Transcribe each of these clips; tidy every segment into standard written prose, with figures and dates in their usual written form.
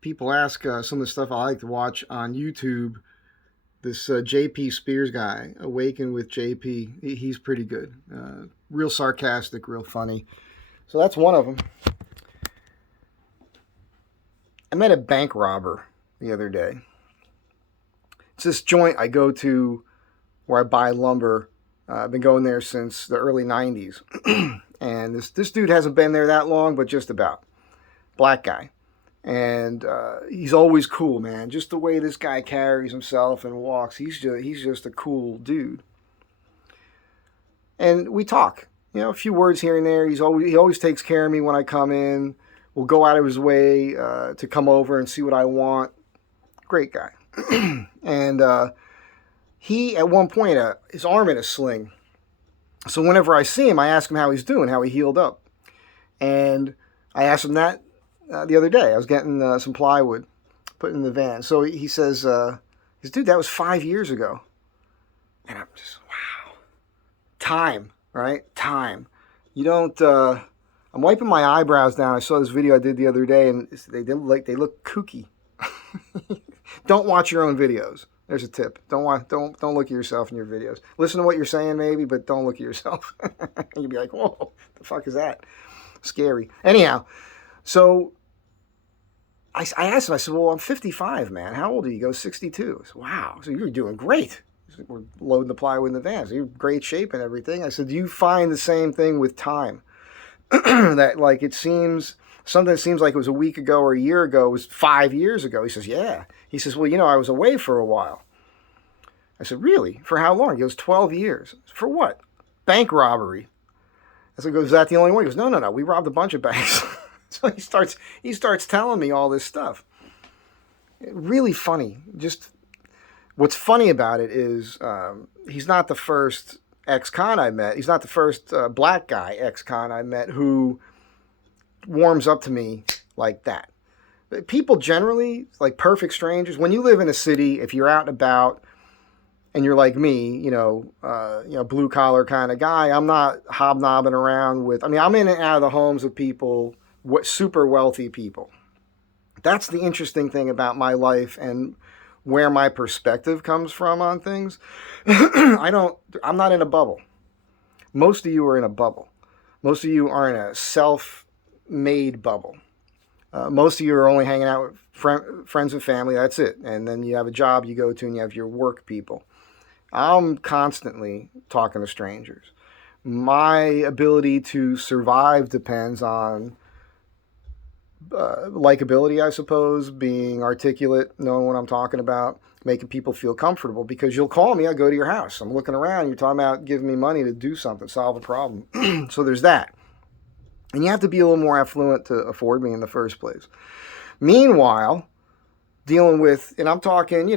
people ask some of the stuff I like to watch on YouTube. This JP Spears guy, Awaken with JP, he's pretty good. Real sarcastic, real funny. So that's one of them. I met a bank robber the other day. It's this joint I go to where I buy lumber. I've been going there since the early 90s. And this dude hasn't been there that long, but just about. Black guy. And he's always cool, man. Just the way this guy carries himself and walks, he's just a cool dude. And we talk, a few words here and there. He always takes care of me when I come in. Will go out of his way to come over and see what I want. Great guy. And he at one point his arm in a sling. So whenever I see him, I ask him how he's doing, how he healed up. And I asked him that the other day. I was getting some plywood put in the van. So he says, dude, that was 5 years ago. And I'm just, wow. Time, right? Time. You don't, I'm wiping my eyebrows down. I saw this video I did the other day, and they look kooky. Don't watch your own videos. There's a tip. Don't look at yourself in your videos. Listen to what you're saying maybe, but don't look at yourself. You'll be like, whoa, the fuck is that? Scary. Anyhow, so I asked him, I said, well, I'm 55, man. How old are you? He goes, 62. I said, wow. So you're doing great. Said, we're loading the plywood in the van. So you're in great shape and everything. I said, do you find the same thing with time? That like something that seems like it was a week ago or a year ago was 5 years ago. He says, yeah. He says, well, I was away for a while. I said, really? For how long? He goes, 12 years. For what? Bank robbery. I said, is that the only one? He goes, no. We robbed a bunch of banks. So he starts telling me all this stuff. Really funny. Just what's funny about it is he's not the first ex-con I met. He's not the first black guy ex-con I met who warms up to me like that. People generally, like perfect strangers, when you live in a city, if you're out and about and you're like me, blue collar kind of guy, I'm not hobnobbing around with, I'm in and out of the homes of people, super wealthy people. That's the interesting thing about my life and where my perspective comes from on things. I'm not in a bubble. Most of you are in a bubble. Most of you are in a self-made bubble. Most of you are only hanging out with friends and family. That's it. And then you have a job you go to and you have your work people. I'm constantly talking to strangers. My ability to survive depends on likability, I suppose, being articulate, knowing what I'm talking about, making people feel comfortable. Because you'll call me, I'll go to your house. I'm looking around, you're talking about giving me money to do something, solve a problem. So there's that. And you have to be a little more affluent to afford me in the first place. Meanwhile, dealing with, and I'm talking,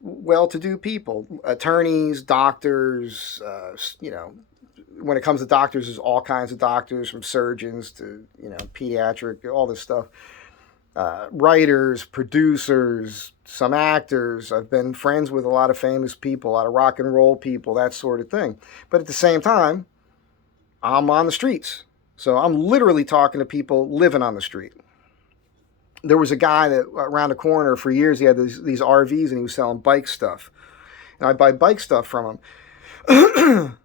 well-to-do people, attorneys, doctors, when it comes to doctors, there's all kinds of doctors, from surgeons to, pediatric, all this stuff. Writers, producers, some actors. I've been friends with a lot of famous people, a lot of rock and roll people, that sort of thing. But at the same time, I'm on the streets. So I'm literally talking to people living on the street. There was a guy that around the corner for years, he had these RVs and he was selling bike stuff. And I buy bike stuff from him.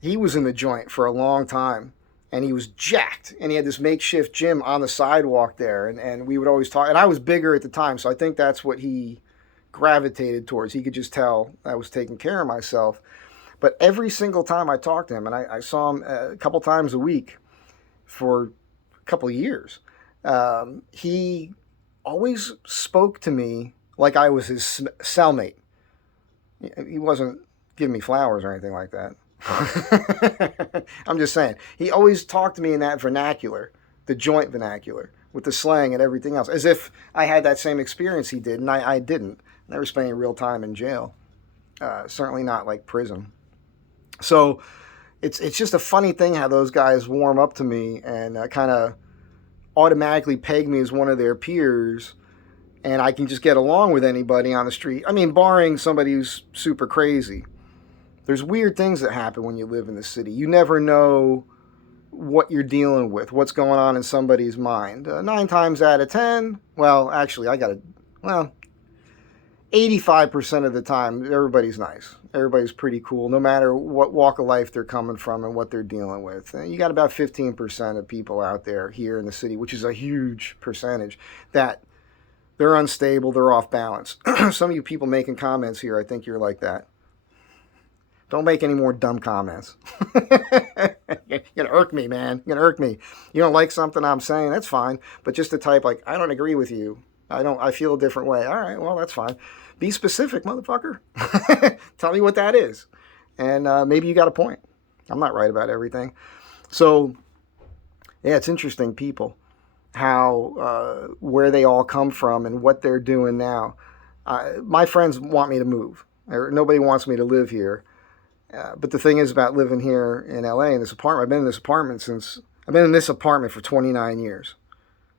He was in the joint for a long time and he was jacked. And he had this makeshift gym on the sidewalk there. And we would always talk. And I was bigger at the time. So I think that's what he gravitated towards. He could just tell I was taking care of myself. But every single time I talked to him, and I saw him a couple times a week for a couple of years, he always spoke to me like I was his cellmate. He wasn't giving me flowers or anything like that. I'm just saying. He always talked to me in that vernacular, the joint vernacular, with the slang and everything else, as if I had that same experience he did, and I didn't. Never spent any real time in jail. Certainly not like prison. So it's just a funny thing how those guys warm up to me and kind of automatically peg me as one of their peers, and I can just get along with anybody on the street. Barring somebody who's super crazy. There's weird things that happen when you live in the city. You never know what you're dealing with, what's going on in somebody's mind. 9 times out of 10, well, actually, 85% of the time, everybody's nice. Everybody's pretty cool, no matter what walk of life they're coming from and what they're dealing with. And you got about 15% of people out there here in the city, which is a huge percentage, that they're unstable, they're off balance. Some of you people making comments here, I think you're like that. Don't make any more dumb comments. You're going to irk me, man. You're going to irk me. You don't like something I'm saying, that's fine. But just to type like, I don't agree with you. I feel a different way. All right, well, that's fine. Be specific, motherfucker. Tell me what that is. And maybe you got a point. I'm not right about everything. So, yeah, it's interesting, people, how, where they all come from and what they're doing now. My friends want me to move. Nobody wants me to live here. But the thing is about living here in LA in this apartment, I've been in this apartment for 29 years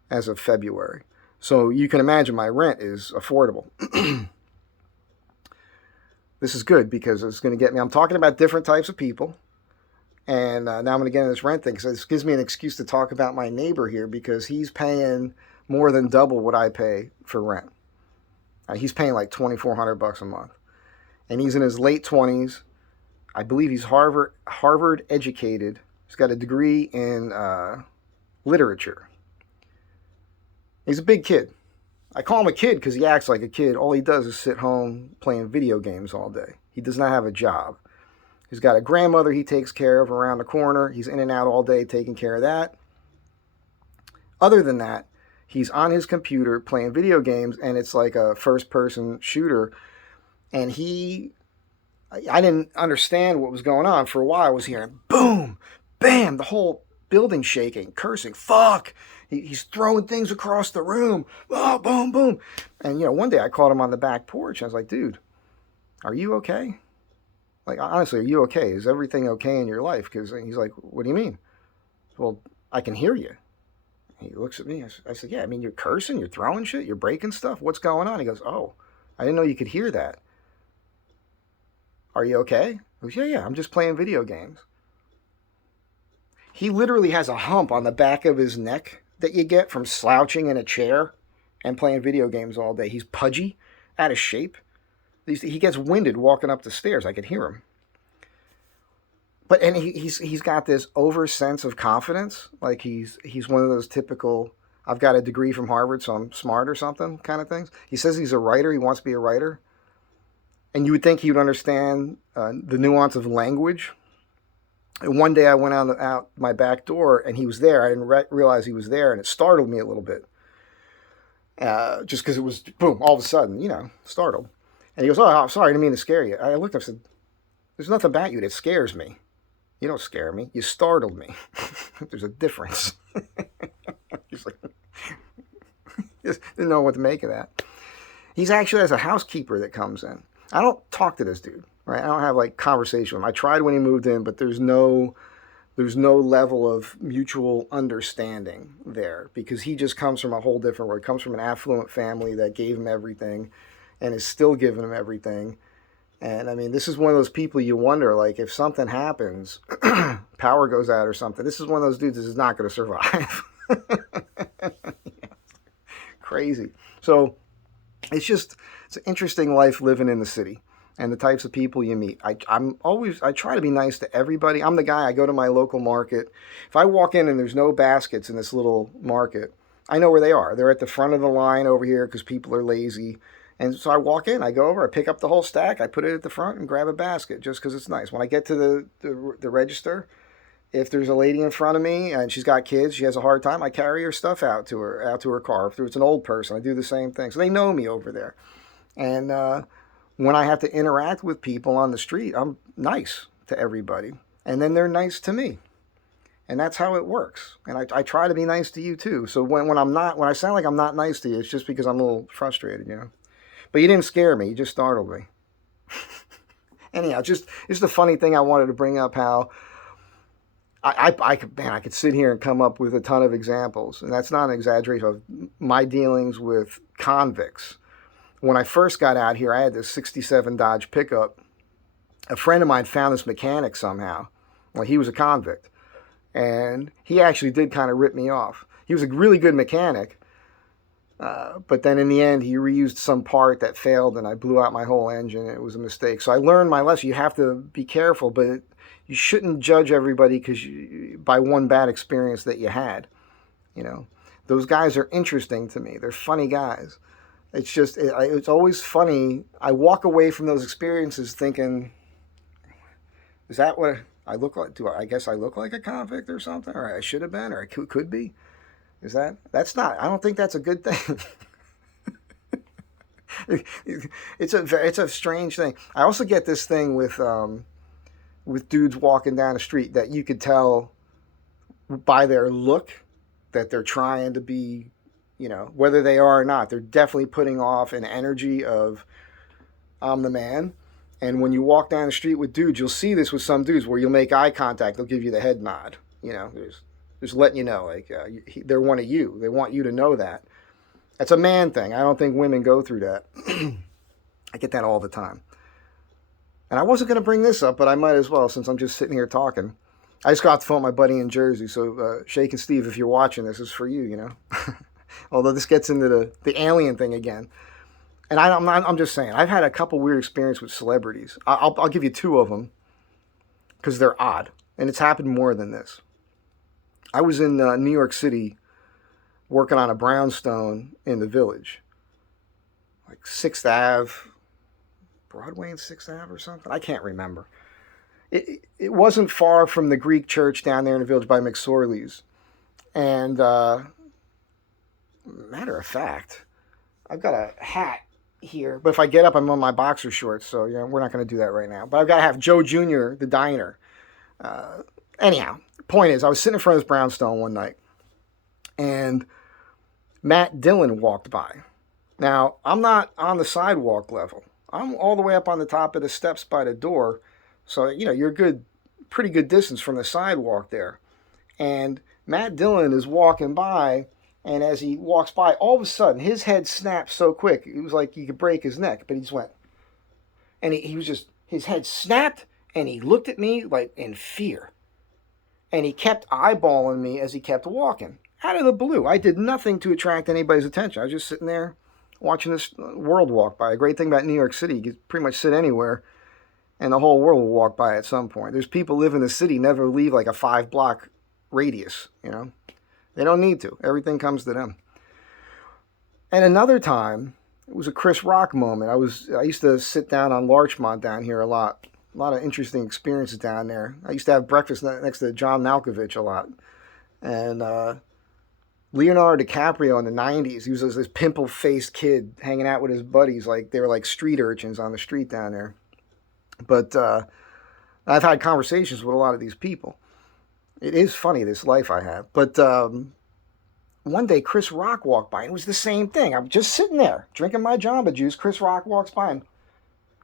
as of February. So you can imagine my rent is affordable. This is good because it's going to get me. I'm talking about different types of people. And now I'm going to get into this rent thing because this gives me an excuse to talk about my neighbor here because he's paying more than double what I pay for rent. He's paying like $2,400 a month. And he's in his late 20s. I believe he's Harvard educated. He's got a degree in literature. He's a big kid. I call him a kid because he acts like a kid. All he does is sit home playing video games all day. He does not have a job. He's got a grandmother he takes care of around the corner. He's in and out all day taking care of that. Other than that, he's on his computer playing video games, and it's like a first-person shooter. And I didn't understand what was going on. For a while, I was hearing boom, bam, the whole building shaking, cursing, fuck. He's throwing things across the room. Oh, boom, boom. And, one day I caught him on the back porch. And I was like, dude, are you okay? Like, honestly, are you okay? Is everything okay in your life? Because he's like, what do you mean? Well, I can hear you. He looks at me. I said, yeah, I mean, you're cursing, you're throwing shit, you're breaking stuff. What's going on? He goes, oh, I didn't know you could hear that. Are you okay? I goes, yeah, I'm just playing video games. He literally has a hump on the back of his neck that you get from slouching in a chair and playing video games all day. He's pudgy, out of shape. He gets winded walking up the stairs. I could hear him. And he's got this over sense of confidence. Like he's one of those typical, I've got a degree from Harvard, so I'm smart or something kind of things. He says he's a writer. He wants to be a writer. And you would think he would understand the nuance of language. And one day I went out my back door and he was there. I didn't realize he was there, and it startled me a little bit. Just because it was, boom, all of a sudden, startled. And he goes, oh, I'm sorry, I didn't mean to scare you. I looked up and said, there's nothing about you that scares me. You don't scare me. You startled me. There's a difference. He's like, just didn't know what to make of that. He's actually has a housekeeper that comes in. I don't talk to this dude, right? I don't have like conversation with him. I tried when he moved in, but there's no level of mutual understanding there because he just comes from a whole different world. He comes from an affluent family that gave him everything and is still giving him everything. And I mean, this is one of those people you wonder, like, if something happens, power goes out or something, this is one of those dudes that is not going to survive. Crazy. So it's an interesting life living in the city and the types of people you meet. I try to be nice to everybody. I'm the guy, I go to my local market. If I walk in and there's no baskets in this little market, I know where they are. They're at the front of the line over here because people are lazy. And so I walk in, I go over, I pick up the whole stack, I put it at the front and grab a basket just because it's nice. When I get to the register, if there's a lady in front of me and she's got kids, she has a hard time, I carry her stuff out to her car. If it's an old person, I do the same thing. So they know me over there. And when I have to interact with people on the street, I'm nice to everybody. And then they're nice to me. And that's how it works. And I try to be nice to you too. So when I sound like I'm not nice to you, it's just because I'm a little frustrated, But you didn't scare me. You just startled me. Anyhow, just the funny thing I wanted to bring up, how I could sit here and come up with a ton of examples. And that's not an exaggeration of my dealings with convicts. When I first got out here, I had this 67 Dodge pickup. A friend of mine found this mechanic somehow. Well, he was a convict. And he actually did kind of rip me off. He was a really good mechanic, but then in the end, he reused some part that failed, and I blew out my whole engine. It was a mistake. So I learned my lesson. You have to be careful, but you shouldn't judge everybody by one bad experience that you had. You know, those guys are interesting to me. They're funny guys. It's just, it's always funny. I walk away from those experiences thinking, is that what I look like? I guess I look like a convict or something, or I should have been, or I could be? That's not, I don't think that's a good thing. It's a strange thing. I also get this thing with dudes walking down the street that you could tell by their look that they're trying to be, you know, whether they are or not, they're definitely putting off an energy of, I'm the man. And when you walk down the street with dudes, you'll see this with some dudes where you'll make eye contact, they'll give you the head nod, you know, just letting you know, like, they're one of you. They want you to know that. That's a man thing. I don't think women go through that. I get that all the time. And I wasn't going to bring this up, but I might as well since I'm just sitting here talking. I just got off the phone with my buddy in Jersey, so Shake and Steve, if you're watching this, is for you, you know. Although this gets into the alien thing again. And I'm just saying, I've had a couple weird experiences with celebrities. I'll give you two of them because they're odd. And it's happened more than this. I was in New York City working on a brownstone in the Village. Like 6th Ave, Broadway and 6th Ave or something. I can't remember. It wasn't far from the Greek church down there in the Village by McSorley's. And matter of fact, I've got a hat here, but if I get up, I'm on my boxer shorts, so yeah, we're not going to do that right now. But I've got to have Joe Jr., the diner. Anyhow, point is, I was sitting in front of this brownstone one night, and Matt Dillon walked by. Now, I'm not on the sidewalk level. I'm all the way up on the top of the steps by the door, so, you know, you're pretty good distance from the sidewalk there. And Matt Dillon is walking by, and as he walks by, all of a sudden, his head snapped so quick, it was like he could break his neck, but he just went. And he was just, his head snapped, and he looked at me like in fear. And he kept eyeballing me as he kept walking. Out of the blue. I did nothing to attract anybody's attention. I was just sitting there watching this world walk by. A great thing about New York City, you can pretty much sit anywhere, and the whole world will walk by at some point. There's people live in the city, never leave like a 5-block radius, you know. They don't need to. Everything comes to them. And another time, it was a Chris Rock moment. I used to sit down on Larchmont down here a lot. A lot of interesting experiences down there. I used to have breakfast next to John Malkovich a lot. And Leonardo DiCaprio in the 90s, he was this pimple-faced kid hanging out with his buddies. Like they were like street urchins on the street down there. But I've had conversations with a lot of these people. It is funny, this life I have. But one day, Chris Rock walked by, and it was the same thing. I'm just sitting there, drinking my Jamba Juice. Chris Rock walks by,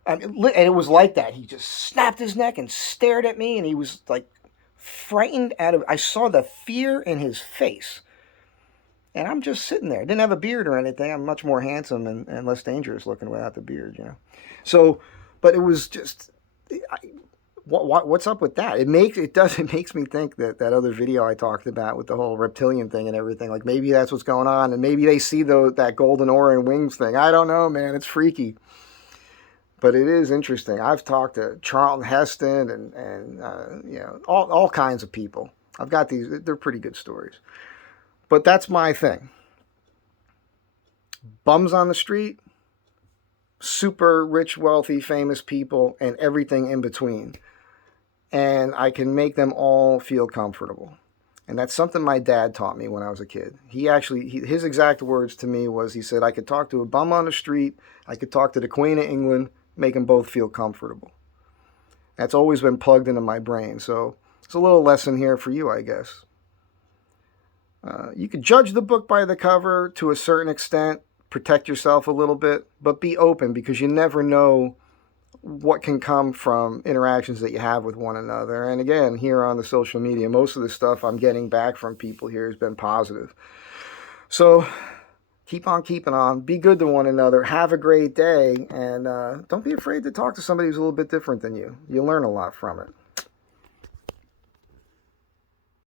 and it was like that. He just snapped his neck and stared at me, and he was, like, frightened out of... I saw the fear in his face. And I'm just sitting there. Didn't have a beard or anything. I'm much more handsome and less dangerous looking without the beard, you know. So, but it was just... What's up with that? It makes me think that other video I talked about with the whole reptilian thing and everything, like maybe that's what's going on, and maybe they see that golden aura and wings thing. I don't know, man. It's freaky, but it is interesting. I've talked to Charlton Heston and you know, all kinds of people. I've got these. They're pretty good stories, but that's my thing. Bums on the street, super rich, wealthy, famous people, and everything in between. And I can make them all feel comfortable. And that's something my dad taught me when I was a kid. His exact words to me was, he said, I could talk to a bum on the street, I could talk to the Queen of England, make them both feel comfortable. That's always been plugged into my brain. So it's a little lesson here for you, I guess. You could judge the book by the cover to a certain extent, protect yourself a little bit, but be open, because you never know what can come from interactions that you have with one another. And again, here on the social media, most of the stuff I'm getting back from people here has been positive. So keep on keeping on. Be good to one another. Have a great day. And don't be afraid to talk to somebody who's a little bit different than you. You'll learn a lot from it.